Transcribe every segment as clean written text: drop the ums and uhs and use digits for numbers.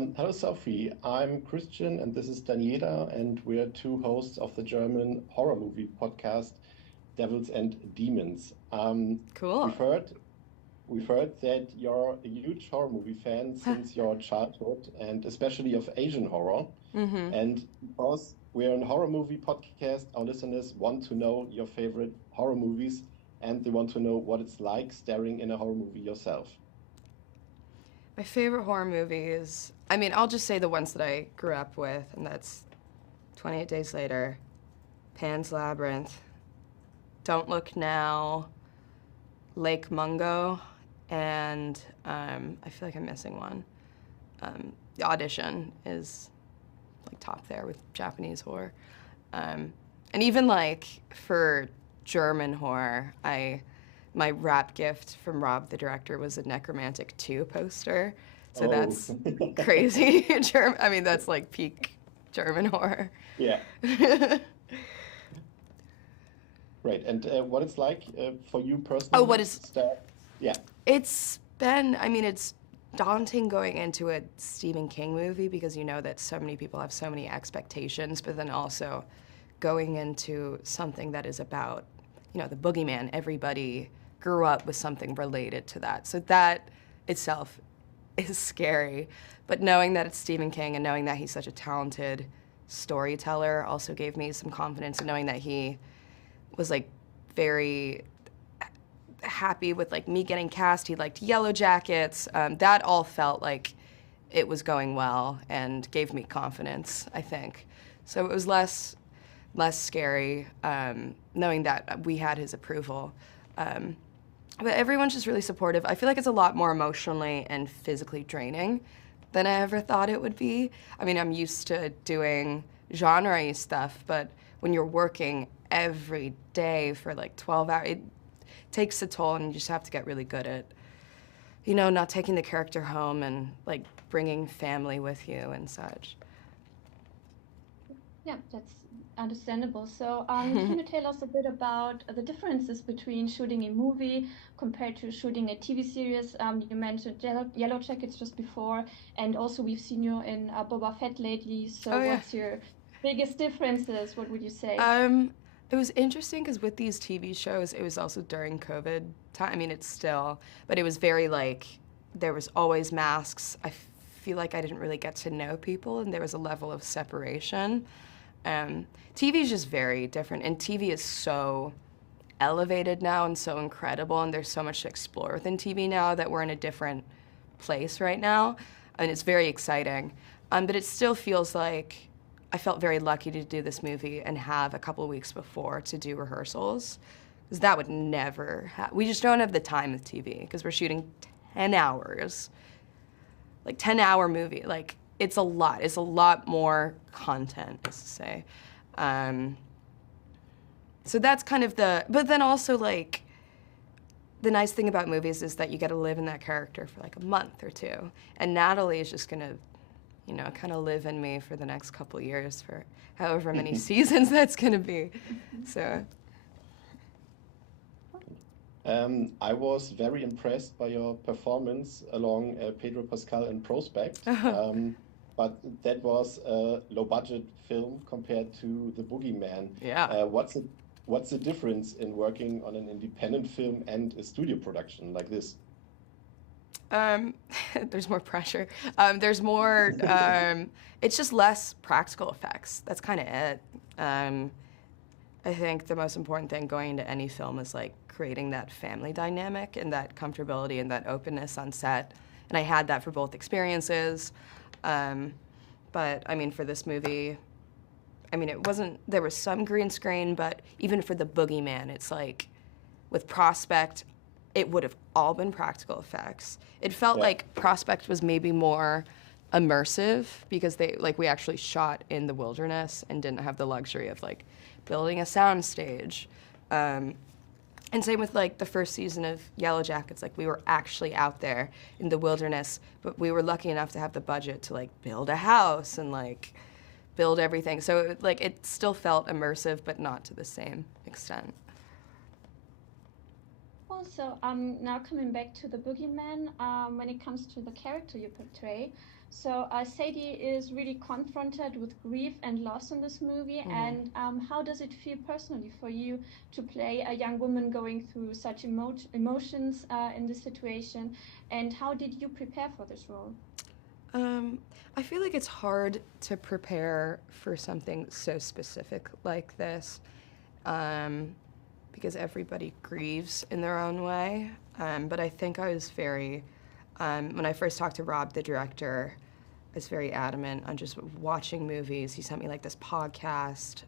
Hello, Sophie. I'm Christian, and this is Daniela, and we're two hosts of the German horror movie podcast, Devils and Demons. Cool. We've heard we've heard that you're a huge horror movie fan since your childhood, and especially of Asian horror. hmm And because we're a horror movie podcast, our listeners want to know your favorite horror movies, and they want to know what it's like staring in a horror movie yourself. My favorite horror movies, I'll just say the ones that I grew up with, and that's 28 Days Later, Pan's Labyrinth, Don't Look Now, Lake Mungo, and I feel like I'm missing one. The Audition is like top there with Japanese horror. And even like for German horror, my wrap gift from Rob, the director, was a Necromantic 2 poster. So Oh, that's crazy. That's like peak German horror. yeah. Great. And what it's like for you Oh, personally? what is Yeah. it's daunting going into a Stephen King movie because you know that so many people have so many expectations, but then also going into something that is about, the boogeyman. Everybody grew up with something related to that. So that itself is scary. But knowing that it's Stephen King and knowing that he's such a talented storyteller also gave me some confidence in knowing that he was like very happy with like me getting cast. He liked Yellowjackets. That all felt like it was going well and gave me confidence, I think. So it was less scary knowing that we had his approval. But everyone's just really supportive. I feel like it's a lot more emotionally and physically draining than I ever thought it would be. I'm used to doing genre stuff, but when you're working every day for like 12 hours, it takes a toll, and you just have to get really good at, not taking the character home and like bringing family with you and such. Yeah, that's understandable. So, can you tell us a bit about the differences between shooting a movie compared to shooting a TV series? You mentioned Yellow Jackets just before, and also we've seen you in Boba Fett lately. So, Oh yeah. what's your biggest differences? What would you say? It was interesting because with these TV shows, it was also during COVID time. It's still, but it was very like there was always masks. I feel like I didn't really get to know people, and there was a level of separation. TV is just very different, and TV is so elevated now and so incredible, and there's so much to explore within TV now that we're in a different place right now, and it's very exciting. But it still feels like I felt very lucky to do this movie and have a couple of weeks before to do rehearsals, because that would never we just don't have the time with TV because we're shooting 10 hours, like 10-hour movie. Like it's a lot. It's a lot more content, is to say. So that's kind of but then also like the nice thing about movies is that you get to live in that character for like a month or two. And Natalie is just gonna, kind of live in me for the next couple years for however many seasons that's gonna be. So. I was very impressed by your performance along Pedro Pascal in Prospect, but that was a low-budget film compared to The Boogeyman. Yeah. What's the difference in working on an independent film and a studio production like this? There's more pressure. There's more. It's just less practical effects. That's kind of it. I think the most important thing going into any film is like creating that family dynamic and that comfortability and that openness on set. And I had that for both experiences. But for this movie, it wasn't, there was some green screen, but even for the Boogeyman, it's like with Prospect, it would have all been practical effects. It felt Yeah. like Prospect was maybe more immersive because we actually shot in the wilderness and didn't have the luxury of like building a sound stage. And same with like the first season of Yellowjackets, like we were actually out there in the wilderness, but we were lucky enough to have the budget to like build a house and like build everything. So it still felt immersive, but not to the same extent. Also, now coming back to the Boogeyman, when it comes to the character you portray, So Sadie is really confronted with grief and loss in this movie. And how does it feel personally for you to play a young woman going through such emotions in this situation? And how did you prepare for this role? I feel like it's hard to prepare for something so specific like this, because everybody grieves in their own way. But I think I was very, when I first talked to Rob, the director, I was very adamant on just watching movies. He sent me like this podcast,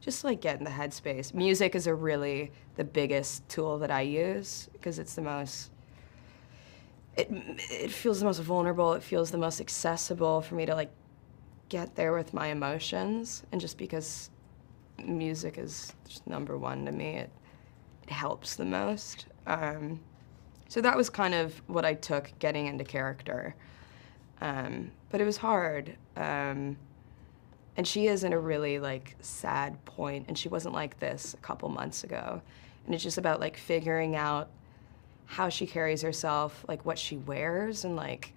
just like get in the headspace. Music is really the biggest tool that I use because it's the most, it feels the most vulnerable, it feels the most accessible for me to like get there with my emotions. And just because music is just number one to me, it helps the most. So that was kind of what I took getting into character. But it was hard. And she is in a really like sad point, and she wasn't like this a couple months ago. And it's just about like figuring out how she carries herself, like what she wears, and like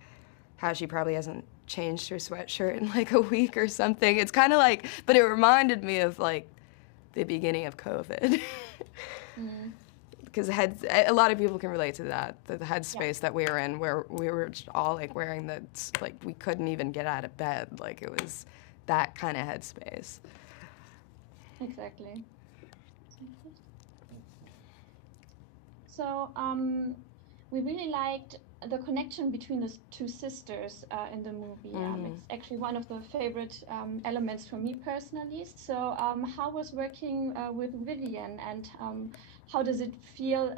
how she probably hasn't changed her sweatshirt in like a week or something. It's kind of like, but it reminded me of like the beginning of COVID. Because a lot of people can relate to that, the headspace that we were in, where we were just all like wearing the, like we couldn't even get out of bed. Like it was that kind of headspace. Exactly. So we really liked the connection between the two sisters in the movie. It's actually one of the favorite elements for me personally. So how was working with Vivian, and how does it feel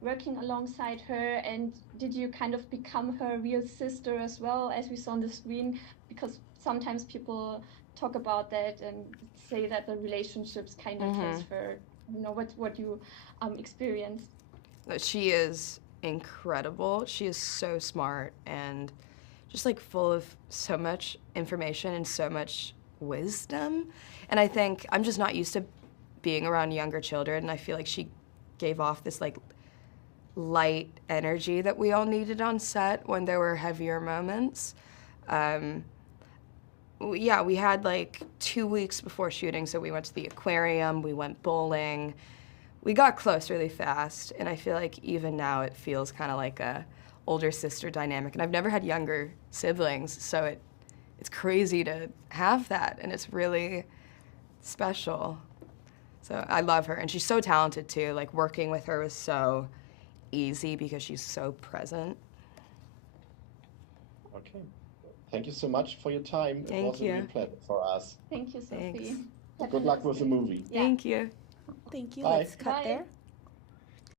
working alongside her? And did you kind of become her real sister as well, as we saw on the screen? Because sometimes people talk about that and say that the relationships kind of transfer. You know, what you experienced. She is incredible. She is so smart and just like full of so much information and so much wisdom. And I think I'm just not used to being around younger children, and I feel like she gave off this like light energy that we all needed on set when there were heavier moments. Yeah, we had like 2 weeks before shooting, so we went to the aquarium, we went bowling. We got close really fast, and I feel like even now it feels kind of like a older sister dynamic. And I've never had younger siblings, so it's crazy to have that, and it's really special. So I love her, and she's so talented too. Like working with her was so easy because she's so present. Okay. Thank you so much for your time. Thank it was you. a real pleasure for us. Thank you, Sophie. Thanks. Good luck with the movie. Yeah. Thank you. Thank you. Bye. Let's cut Bye. there.